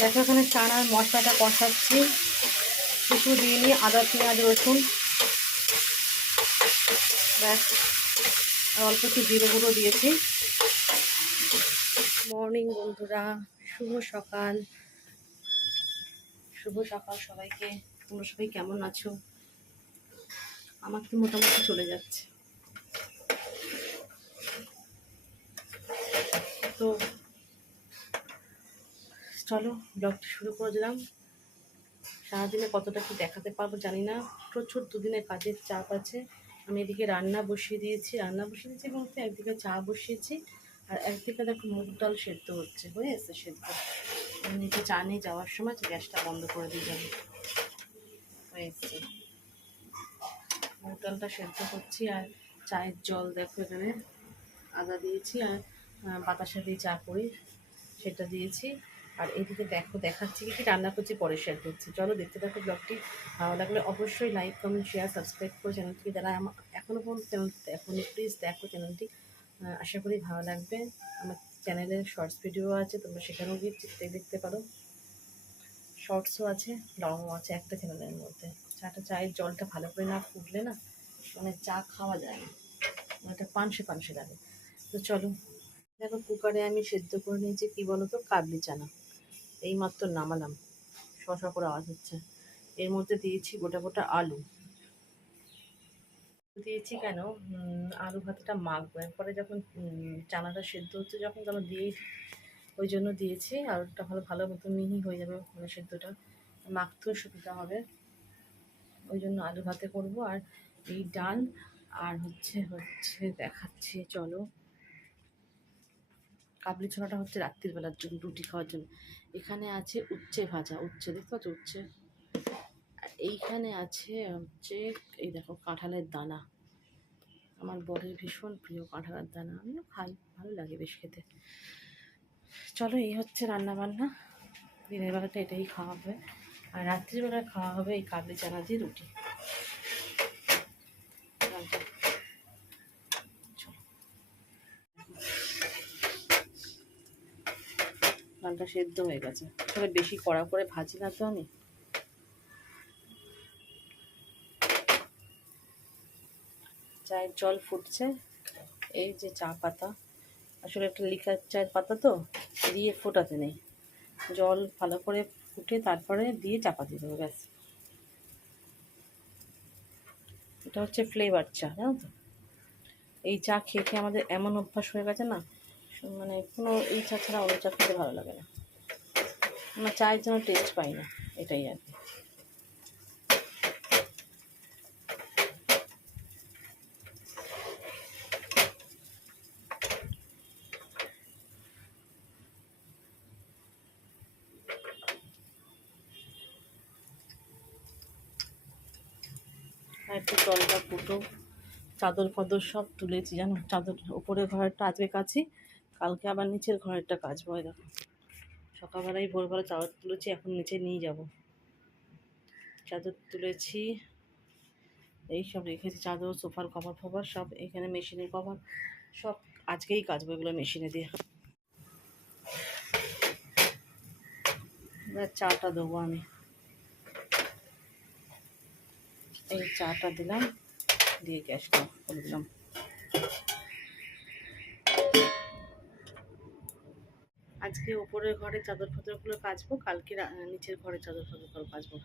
দেখো এখানে চানার মশলাটা কষাচ্ছি। কিছু দিইনি আদা, পেঁয়াজ, রসুন। ব্যাস অল্প একটু জিরে গুঁড়ো দিয়েছি। মর্নিং বন্ধুরা, শুভ সকাল। শুভ সকাল সবাইকে। তোমরা সবাই কেমন আছো? আমার তো মোটামুটি চলে যাচ্ছে। তো চলো, ব্লগটি শুরু করে দিলাম। সারাদিনে কতটা কি দেখাতে পারব জানি না। প্রচুর দুদিনের কাজের চাপ আছে। আমি এদিকে রান্না বসিয়ে দিয়েছি, রান্না বসিয়ে দিয়েছি বলতে একদিকে চা বসিয়েছি আর একদিকে দেখো মুগ ডাল সেদ্ধ হচ্ছে, হয়ে এসছে সেদ্ধ। নিচে চা নিয়ে যাওয়ার সময় গ্যাসটা বন্ধ করে দিয়ে যাবে। হয়ে এসছে মুগ ডালটা সেদ্ধ করছি আর চায়ের জল দেখো এখানে আদা দিয়েছি আর বাতাসা দিয়ে চা করি, সেটা দিয়েছি। আর এদিকে দেখো, দেখাচ্ছি কি রান্না করছি, পরে শেয়ার করছি। চলো দেখতে থাকো ব্লগটি ভালো লাগলে অবশ্যই লাইক কমেন্ট শেয়ার সাবস্ক্রাইব করে চ্যানেলটিকে যারা আমার এখনও পর্যন্ত চ্যানেলটি দেখোনি প্লিজ দেখো চ্যানেলটি আশা করি ভালো লাগবে। আমার চ্যানেলে শর্টস ভিডিও আছে, তোমরা সেখানেও গিয়ে দেখতে পারো। শর্টসও আছে লংও আছে একটা চ্যানেলের মধ্যে। চাটা চায়ের জলটা ভালো করে না ফুটলে না মানে চা খাওয়া যায় না। একটা পানসে পানসে লাগে। তো চলো, দেখো কুকারে আমি সেদ্ধ করে নিয়েছি, কী বলো তো কাবলি চানা। এই মাত্র নামালাম। শশ করে আওয়াজ হচ্ছে। এর মধ্যে দিয়েছি গোটা গোটা আলু। দিয়েছি কেন? আলু ভাতটা মাখবো। এরপরে যখন চানাটা সেদ্ধ হচ্ছে যখন, তখন দিয়েই ওই জন্য দিয়েছি। আলুটা ভালো ভালো মতো মিহি হয়ে যাবে মানে সেদ্ধটা। মাখতেও সুবিধা হবে। ওই জন্য আলু ভাতে করব। আর এই ডাল, আর হচ্ছে হচ্ছে দেখাচ্ছি। চলো। কাবলি ছোলাটা হচ্ছে রাত্রির বেলার জন্য, রুটি খাওয়ার জন্য। এখানে আছে উচ্ছে ভাজা, উচ্ছে, দেখতে পাচ্ছ উচ্ছে? এইখানে আছে হচ্ছে, এই দেখো কাঁঠালের দানা। আমার বরের ভীষণ প্রিয় কাঁঠালের দানা, আমিও খাই, ভালো লাগে বেশ খেতে। চলো, এই হচ্ছে রান্না বান্না দিনের বেলাটা এটাই খাওয়া হবে। আর রাত্রিবেলা খাওয়া হবে এই কাবলি চানা দিয়ে রুটি। ডালটা সেদ্ধ হয়ে গেছে। তবে বেশি কড়া করে ভাজি না তো আমি। চায়ের জল ফুটছে। এই যে চা পাতা। আসলে একটা লিকার চায়ের পাতা তো, দিয়ে ফোটাতে নেই। জল ভালো করে ফুটে তারপরে দিয়ে চাপা দিয়ে দেবো, ব্যাস। এটা হচ্ছে ফ্লেভার চা, জানো তো? এই চা খেয়ে খেয়ে আমাদের এমন অভ্যাস হয়ে গেছে না মানে কোনো ইচ্ছা ছাড়া অন্য চা খেতে ভালো লাগে না। আমরা চায়ের জন্য টেস্ট পাই না, এটাই আর কি। একটু জলটা ফুটো চাদর ফাদর সব তুলেছি জানো, চাদর উপরের ঘরেরটা আজকে কাছি কালকে আবার নিচের ঘরেরটা কাচবো এই দেখো। সকালবেলায় ভোরবেলা চাদর তুলেছি, এখন নিচে নিয়ে যাব। চাদর তুলেছি, এই সব রেখেছি, চাদর, সোফার কভার ফভার সব, এখানে মেশিনের কভার, সব আজকেই কাচবো এগুলো মেশিনে দিয়ে। এবার চাটা দেবো আমি। এই চাটা দিলাম, দিয়ে গ্যাসটা করে দিলাম। আজকে ওপরের ঘরে চাদর ফাদরগুলো কাচবো কালকে নিচের ঘরে চাদর ফাদরগুলো কাচবো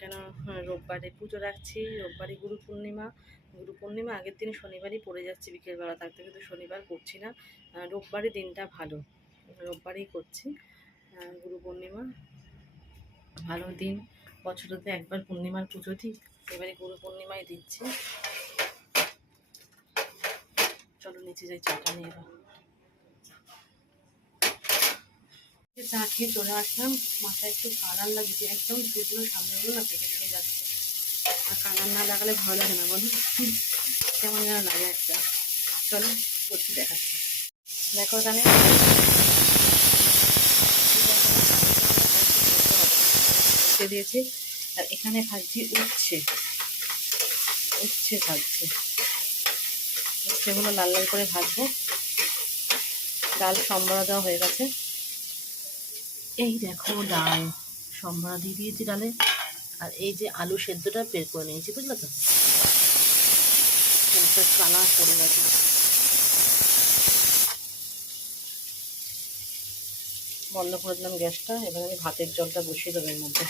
কেন হ্যাঁ, রোববারে পুজো রাখছি রোববারই গুরু পূর্ণিমা গুরু পূর্ণিমা আগের দিন শনিবারই পড়ে যাচ্ছে বিকেলবেলা থাকতে কিন্তু শনিবার করছি না। রোববারই দিনটা ভালো রোববারই করছি। গুরু পূর্ণিমা ভালো দিন। বছরতে একবার পূর্ণিমার পুজো দিই এবারে গুরু পূর্ণিমায় দিচ্ছি। চলো নিচে যাই চাটা নিয়ে এবার চা খেয়ে চলে আসলাম, মাথায় একটু কালার লাগছে, একদম চুলগুলো সামনেগুলো না পেকে পেকে যাচ্ছে। আর কালার না লাগালে ভালো লাগে না বলো কেমন যেন লাগে একটা। চলো করছি দেখাচ্ছি। দেখো এখানে। দিয়েছি। আর এখানে ভাজছি উচ্ছে। উচ্ছে ভাজছি। উচ্ছেগুলো লাল লাল করে ভাজবো। ডাল সম্বরা দেওয়া হয়ে গেছে। এই দেখো ডাল, সম্ভার দিয়ে দিয়েছি ডালে। আর এই যে আলু সেদ্ধটা বের করে নিয়েছি, বুঝলে তো? একটা কানা পড়ে গেছে। বন্ধ করে দিলাম গ্যাসটা, এবার আমি ভাতের জলটা বসিয়ে দেবো এর মধ্যে।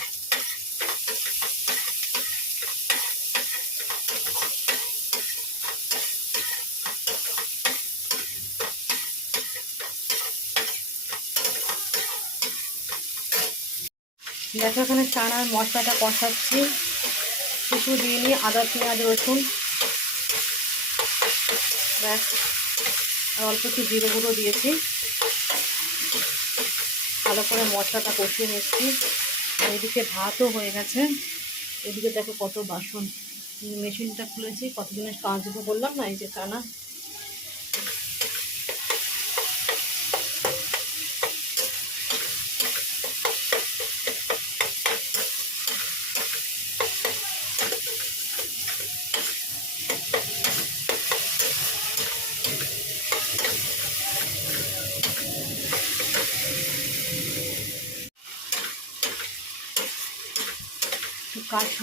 দেখো এখানে চানার মশলাটা কষাচ্ছি। কিছু দিয়ে নিই আদা, পেঁয়াজ, রসুন। অল্প একটু জিরে গুঁড়ো দিয়েছি। ভালো করে মশলাটা কষিয়ে নিচ্ছি। এদিকে ভাতও হয়ে গেছে। এদিকে দেখো কত বাসন। মেশিনটা খুলেছি কতদিনের দেবো বললাম না, এই যে টানা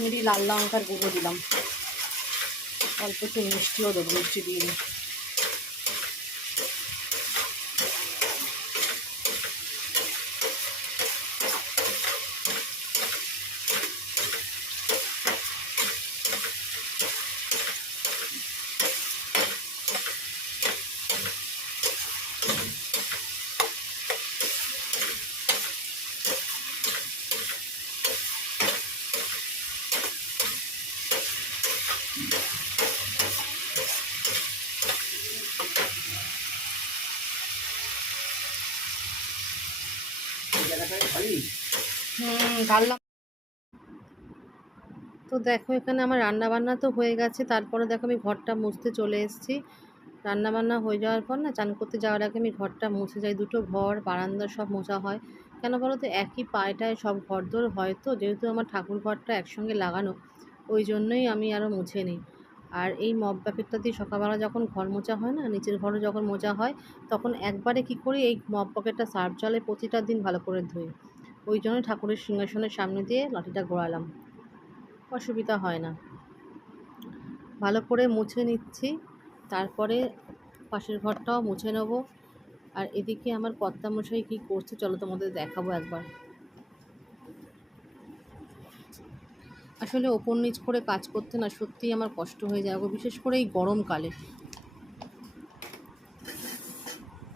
কাশ্মীরি লাল লঙ্কার গুঁড়ো দিলাম। অল্প একটু মিষ্টিও দেবো মিষ্টি দিয়ে। তো দেখো এখানে আমার রান্না বান্না তো হয়ে গেছে। তারপরে দেখো আমি ঘরটা মুছতে চলে এসেছি। রান্না বান্না হয়ে যাওয়ার পর না চান করতে যাওয়ার আগে আমি ঘরটা মুছে যাই। দুটো ঘর, বারান্দা সব মোছা হয়। কেন বলো তো, একই পায়টায় সব ঘরদোর হয় তো, যেহেতু আমার ঠাকুর ঘরটা একসঙ্গে লাগানো, ওই জন্যই আমি আরও মুছে নিই। আর এই মপ বাকেটটা দিয়ে সকালবেলা যখন ঘর মোছা হয় না, নিচের ঘরও যখন মোছা হয়, তখন একবারে কি করি, এই মপ বাকেটটা সার্ফ জলে প্রতিটা দিন ভালো করে ধুই। ওই জন্য ঠাকুরের সিংহাসনের সামনে দিয়ে লাঠিটা ঘোরালাম। অসুবিধা হয় না। ভালো করে মুছে নিচ্ছি, তারপরে পাশের ঘরটাও মুছে নেব। আর এদিকে আমার কর্তামশাই কী করছে চলো তোমাদের দেখাবো একবার। আসলে ওপর নিচ করে কাজ করতে না সত্যিই আমার কষ্ট হয়ে যায় বিশেষ করে এই গরমকালে।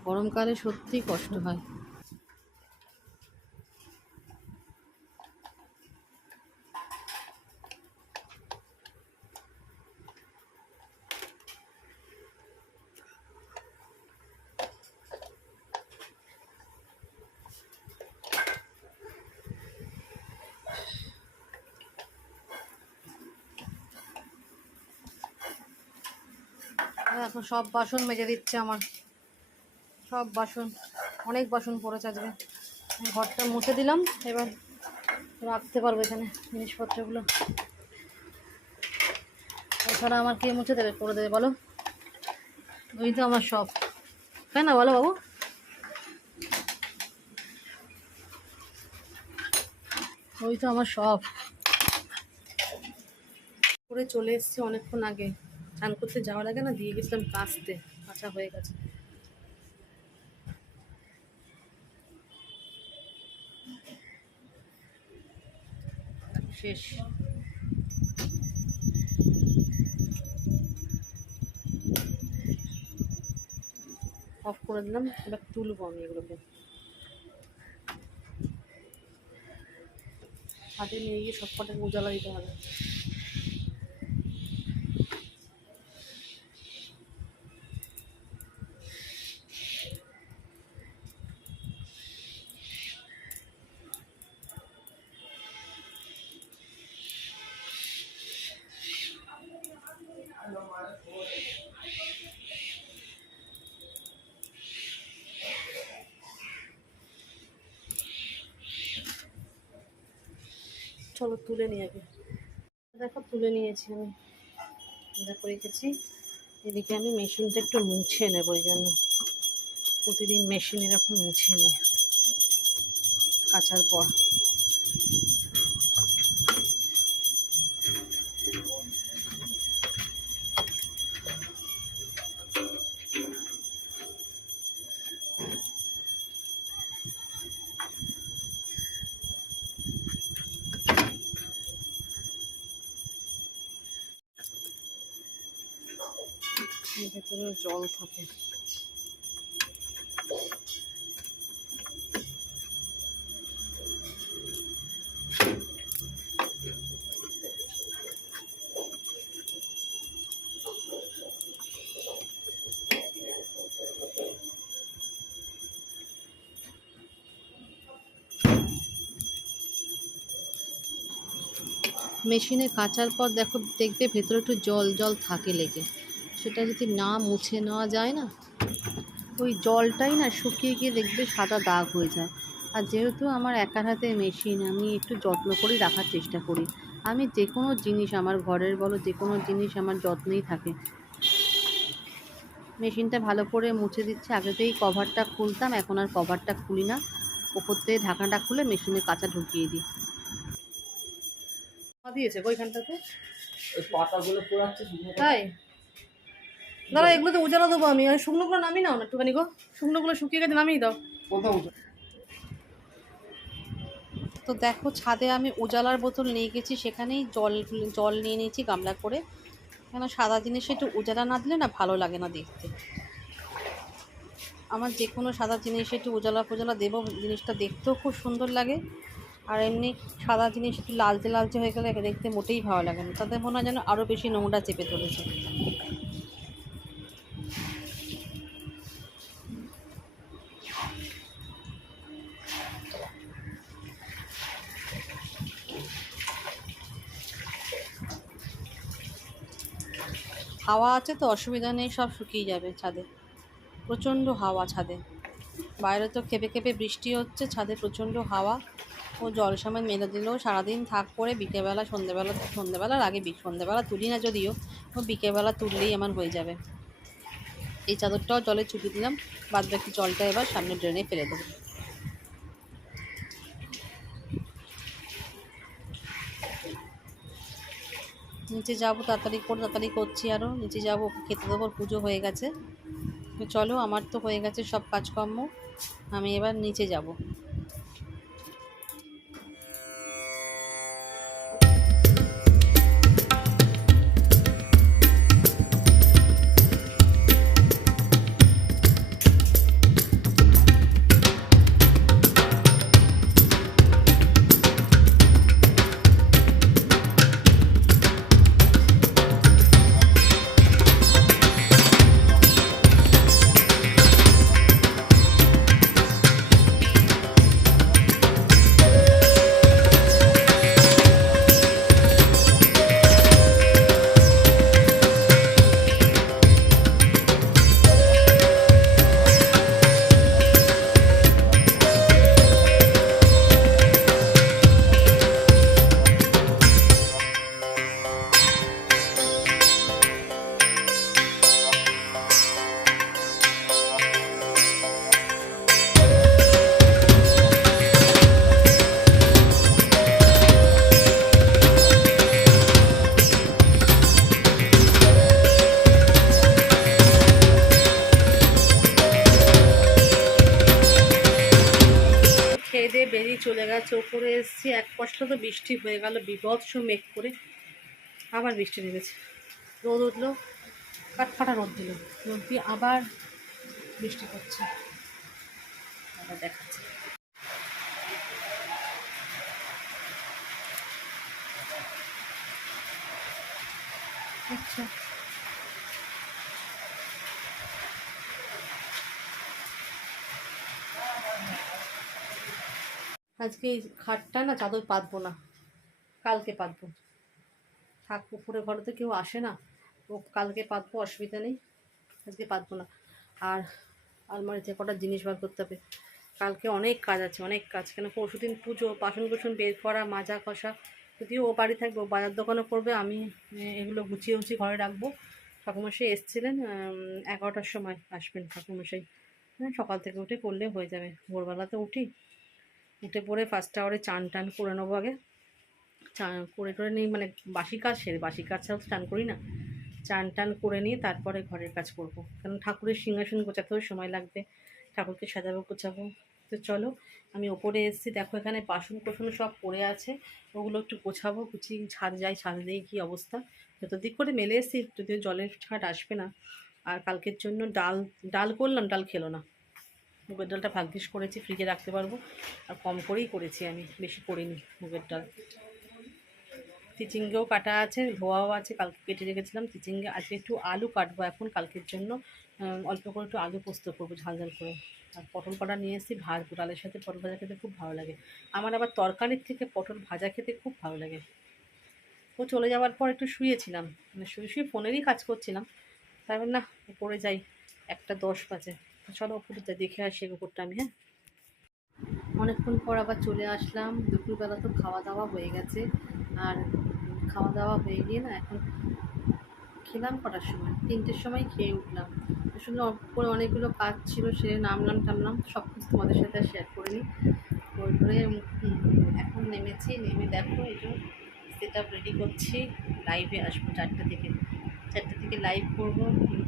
গরমকালে সত্যিই কষ্ট হয়। এখন সব বাসন মেজে দিচ্ছে আমার। সব বাসন, অনেক বাসন পড়েছে আজকে। ঘরটা মুছে দিলাম, এবার রাখতে পারব এখানে জিনিসপত্রগুলো। এছাড়া আমার কে মুছে দেবে? করে দেবে, বলো। ওই তো আমার সব। তাই না, বলো বাবু? ওই তো আমার সব। করে চলে এসেছি অনেকক্ষণ আগে। চান করতে যাওয়ার আগে না দিয়ে গেছিলাম কাচতে কাঁচা হয়ে গেছে। শেষ। অফ করে দিলাম, এবার তুলবো আমি এগুলোকে। হাতে নিয়ে গিয়ে সব কটাকে উজালা দিতে হবে। চলো তুলে নিয়ে আগে। দেখো, তুলে নিয়েছি আমি। দেখো রেখেছি। এদিকে আমি মেশিনটা একটু মুছে নেব ওই জন্য। প্রতিদিন মেশিন এরকম মুছে নিই। কাচার পর। এর ভেতরে জল থাকে। মেশিনে কাচার পর দেখো, দেখবে ভেতরে একটু জল জল থাকে লেগে। সেটা যদি না মুছে নেওয়া যায় না ওই জলটাই না শুকিয়ে গিয়ে দেখবে সাদা দাগ হয়ে যায়। আর যেহেতু আমার একার হাতে মেশিন আমি একটু যত্ন করেই রাখার চেষ্টা করি। আমি যে কোনো জিনিস আমার ঘরের বলো যে কোনো জিনিস আমার যত্নেই থাকে। মেশিনটা ভালো করে মুছে দিচ্ছে। আগে আগেতেই কভারটা খুলতাম এখন আর কভারটা খুলি না। ওপর থেকে ঢাকনাটা খুলে মেশিনে কাঁচা ঢুকিয়ে দিই। দিয়েছে ওইখানটাতে পাতাগুলো পোড়াচ্ছে। তাই? দাঁড়া এগুলোতে উজালা দেবো আমি। আর শুকনোগুলো নামিয়ে নাও না একটুখানি গো। শুকনোগুলো শুকিয়ে গেছে নামিয়ে দাও। তো দেখো ছাদে আমি উজালার বোতল নিয়ে গেছি সেখানেই জল জল নিয়ে নিয়েছি গামলা করে। কেন সাদা জিনিসে একটু উজালা না দিলে না ভালো লাগে না দেখতে। আমার যে কোনো সাদা জিনিসে একটু উজালা ফোজালা দেবো জিনিসটা দেখতেও খুব সুন্দর লাগে। আর এমনি সাদা জিনিস একটু লালচে লালচে হয়ে গেলে দেখতে মোটেই ভালো লাগে না। তাদের মনে হয় যেন আরও বেশি নোংরা চেপে তুলেছে হাওয়া আছে তো অসুবিধা নেই, সব শুকিয়ে যাবে ছাদে। প্রচণ্ড হাওয়া ছাদে। বাইরে তো খেপে খেপে বৃষ্টি হচ্ছে, ছাদে প্রচণ্ড হাওয়া। ও জল সমেত মেলে দিলেও সারাদিন থাক করে বিকেলবেলা, সন্ধেবেলা সন্ধেবেলার আগে সন্ধেবেলা তুলি না যদিও, ও বিকেলবেলা তুললেই আমার হয়ে যাবে। এই চাদরটাও জলে চুপি দিলাম বাদ বাকি জলটা এবার সামনে ড্রেনে ফেলে দেবো। নিচে যাব তাড়াতাড়ি করে, তাড়াতাড়ি করছি আরও নিচে যাব, ওকে খেতে দেবো পুজো হয়ে গেছে। চলো, আমার তো হয়ে গেছে সব কাজকর্ম। আমি এবার নিচে যাব। তো বৃষ্টি হয়ে গেল, বিভৎস মেঘ করে আবার বৃষ্টি নেমেছে। রোদ উঠল কাঠফাটা রোদ দিল, রোদ দিয়ে আবার বৃষ্টি করছে আবার দেখাচ্ছে। আচ্ছা। আজকে এই খাটটা না চাদর পাতবো না। কালকে পাতবো। থাক উপরে ঘরে তো কেউ আসে না। ও কালকে পাতবো, অসুবিধা নেই। আজকে পাতবো না। আর আলমারিতে কটা জিনিস বার করতে হবে। কালকে অনেক কাজ আছে, অনেক কাজ। কেন পরশু দিন পুজো বাসন কুসন বের করা, মাজা কষা যদিও ও বাড়ি থাকবে বাজার দোকানও করবে। আমি এগুলো গুছিয়ে গুছিয়ে ঘরে রাখব। ঠাকুমশাই এসেছিলেন এগারোটার সময় আসবেন ঠাকুমশাই হ্যাঁ সকাল থেকে উঠে করলে হয়ে যাবে। ভোরবেলাতে উঠি। উঠে পড়ে ফার্স্ট আওয়ারে চান টান করে নেব আগে। চান করে করে নিই মানে বাসি কাজ সেরে, বাসি কাজ ছাড়া তো চান করি না। চান টান করে নিয়ে তারপরে ঘরের কাজ করব। কারণ ঠাকুরের সিংহাসন গোছাতেও সময় লাগবে, ঠাকুরকে সাজাবো, গোছাবো। তো চলো, আমি ওপরে এসেছি, দেখো এখানে বাসন কোসন সব পড়ে আছে। ওগুলো একটু গোছাবো, গুছিয়ে ছাদ যাই, ছাদ দিয়ে কী অবস্থা। যতদিক করে মেলে এসেছি যদিও জলের ছাট আসবে না। আর কালকের জন্য ডাল ডাল করলাম, ডাল খেলো না। মুগের ডালটা ভাগ্যিস করেছি ফ্রিজে রাখতে পারব। আর কম করেই করেছি আমি, বেশি করিনি মুগের ডাল। চিচিঙ্গেও কাটা আছে, ধোয়াও আছে, কালকে কেটে রেখেছিলাম চিচিঙ্গে আজকে একটু আলু কাটবো এখন, কালকের জন্য। অল্প করে একটু আলু পোস্ত করব, ঝাল ঝাল করে। আর পটল কটা নিয়ে এসেছি, ভাজবো। ডালের সাথে পটল ভাজা খেতে খুব ভালো লাগে। আমার আবার তরকারির থেকে পটল ভাজা খেতে খুব ভালো লাগে। ও চলে যাওয়ার পর একটু শুয়েছিলাম। মানে শুয়ে শুয়ে ফোনেরই কাজ করছিলাম। তারপর না, পড়ে যাই। একটা দশ বাজে। চলো ওপরটা দেখে আসি ওপরটা আমি হ্যাঁ। অনেকক্ষণ পর আবার চলে আসলাম। দুপুরবেলা তো খাওয়া দাওয়া হয়ে গেছে। আর খাওয়া দাওয়া হয়ে গিয়ে না এখন খেলাম কটার সময়? তিনটের সময় খেয়ে উঠলাম। শুধু উপরে অনেকগুলো কাজ ছিল, সে নামলাম, টামলাম, সব কিছু তোমাদের সাথে শেয়ার করে নিই তারপরে এখন নেমেছি, নেমে দেখো এই যে সেট আপ রেডি করছি। লাইভে আসব চারটে থেকে। চারটে থেকে লাইভ করব।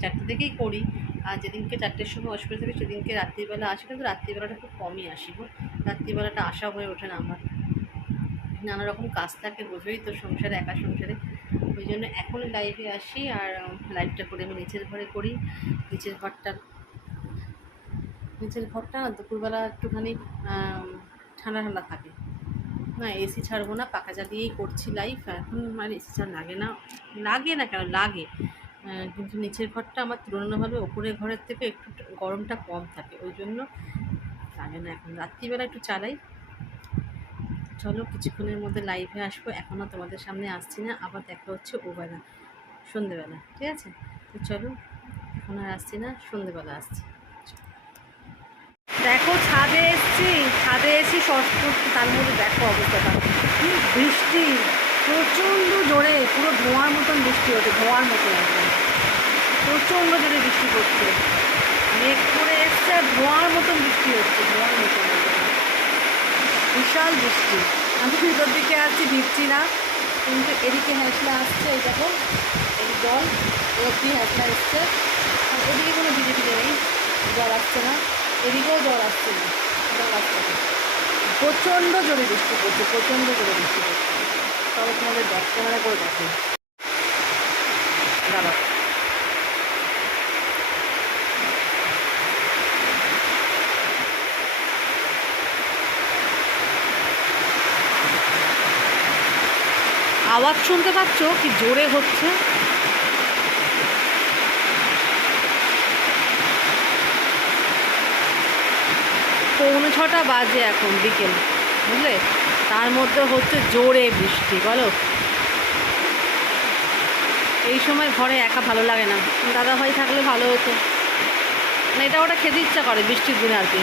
চারটে থেকেই করি। আর যেদিনকে চারটের সময় অসুবিধা থাকে সেদিনকে রাত্রিবেলা আসি, কিন্তু রাত্রিবেলাটা খুব কমই আসি গো। রাত্রিবেলাটা আসা হয়ে ওঠে না আমার। নানা রকম কাজ থাকে বোঝোই তো সংসারে, একা সংসারে। ওই জন্য এখন লাইভে আসি আর লাইভটা করে আমি নিচের ঘরে করি। নিচের ঘরটা নিচের ঘরটা দুপুরবেলা একটুখানি ঠান্ডা ঠান্ডা থাকে। না এসি ছাড়বো না, পাকা যা দিয়েই করছি লাইফ এখন মানে এসি ছাড় লাগে না। লাগে না কেন? লাগে। কিন্তু নিচের ঘরটা আমার তুলনাভাবে ওপরের ঘরের থেকে একটু গরমটা কম থাকে। ওই জন্য লাগে না, এখন রাত্রিবেলা একটু চালাই। চলো, কিছুক্ষণের মধ্যে লাইভে আসব। এখনও তোমাদের সামনে আসছি না, আবার দেখা হচ্ছে ওবেলা, সন্ধেবেলা, ঠিক আছে? তো চলো, এখন আর আসছি না, সন্ধেবেলা আসছি। দেখো, ছাদে এসছি, ছাদে এসি শর্ট তার মধ্যে দেখো অবস্থাটা। বৃষ্টি, প্রচণ্ড জোরে, পুরো ধোঁয়ার মতন বৃষ্টি হচ্ছে, ধোঁয়ার মতন একদম। প্রচণ্ড জোরে বৃষ্টি পড়ছে। মেঘ করে এসছে আর ধোঁয়ার মতন বৃষ্টি হচ্ছে, ধোঁয়ার মতন বিশাল বৃষ্টি। আমি ভিতর দিকে আছি, ভিজছি না। কিন্তু এদিকে হ্যাঁচলা আসছে, এই দেখো, এই জল অব্দি হ্যাঁচলা এসছে। আর এদিকে কোনো ভিজে ভিজে নেই, জল আসছে না। এদিকেও জল আসছে না, জল আসছে না। প্রচণ্ড জোরে বৃষ্টি পড়ছে, প্রচণ্ড জোরে বৃষ্টি পড়ছে। তবে তোমাদের ব্যাক ক্যামেরা করে দেখো। দাঁড়াও। আওয়াজ শুনতে পাচ্ছ কি জোরে হচ্ছে? পৌনে ছটা বাজে এখন বিকেল, বুঝলে? তার মধ্যে হচ্ছে জোরে বৃষ্টি, বলো। এই সময় ঘরে একা ভালো লাগে না। দাদা ভাই থাকলে ভালো হতো। না এটা ওটা খেতে ইচ্ছা করে বৃষ্টির দিনে আর কি।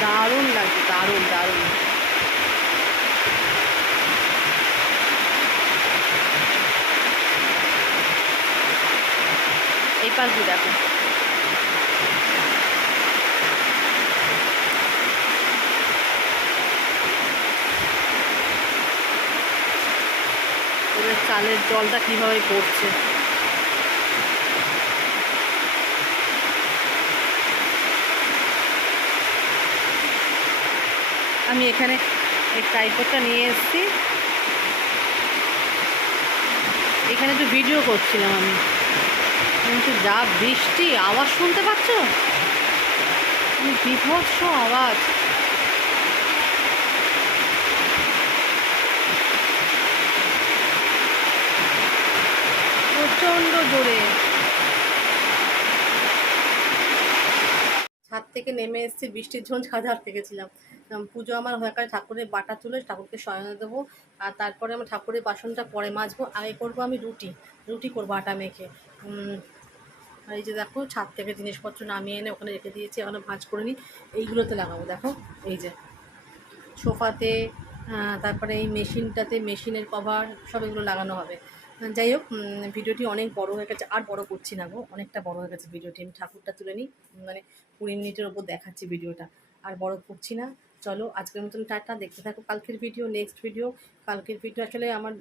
দারুণ লাগছে দারুণ দারুণ। পাশ দেখো ওদের চালের জলটা কীভাবে পড়ছে? আমি এখানে এই ট্রাইপডটা নিয়ে এসেছি। এখানে একটু ভিডিও করছিলাম আমি। কিন্তু যা বৃষ্টি, আওয়াজ শুনতে পাচ্ছ? বিভৎস আওয়াজ। প্রচণ্ড জোরে। ছাদ থেকে নেমে এসেছি, বৃষ্টির ঝোঁঝ ছাদ থেকেছিলাম। পুজো আমার হয়ে গেলে ঠাকুরের বাটা তুলে ঠাকুরকে শয়নে দেবো। আর তারপরে আমার ঠাকুরের বাসনটা পরে মাজবো। আগে করব আমি রুটি। রুটি করব আটা মেখে। আর এই যে দেখো, ছাদ থেকে জিনিসপত্র নামিয়ে এনে ওখানে রেখে দিয়েছি, এখনও ভাঁজ করে নিই এইগুলোতে লাগাবো, দেখো, এই যে। সোফাতে তারপরে এই মেশিনটাতে, মেশিনের কভার, সব এগুলো লাগানো হবে। যাই হোক ভিডিওটি অনেক বড় হয়ে গেছে, আর বড় করছি না গো, অনেকটা বড় হয়ে গেছে ভিডিওটি। আমি ঠাকুরটা তুলে নিই মানে কুড়ি মিনিটের ওপর দেখাচ্ছি ভিডিওটা, আর বড় করছি না। চলো আজকের মতন টাটা, দেখতে থাকো কালকের ভিডিও নেক্সট ভিডিও কালকের ভিডিও আসলে আমার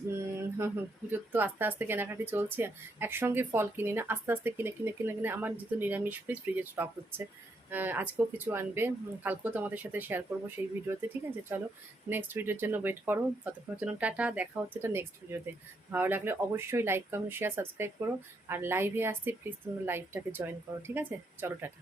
পুজোর তো আস্তে আস্তে কেনাকাটি চলছে। একসঙ্গে ফল কিনি না, আস্তে আস্তে কিনে কিনে কিনে কিনে আমার যেহেতু নিরামিষ ফ্রিজ ফ্রিজে স্টক হচ্ছে। আজকেও কিছু আনবে কালকেও তোমাদের সাথে শেয়ার করব সেই ভিডিওতে ঠিক আছে? চলো নেক্সট ভিডিওর জন্য ওয়েট করো। ততক্ষণের জন্য টাটা, দেখা হচ্ছে এটা নেক্সট ভিডিওতে ভালো লাগলে অবশ্যই লাইক কমেন্ট শেয়ার সাবস্ক্রাইব করো। আর লাইভে আসতে প্লিজ তোমরা লাইভটাকে জয়েন করো, ঠিক আছে? চলো টাটা।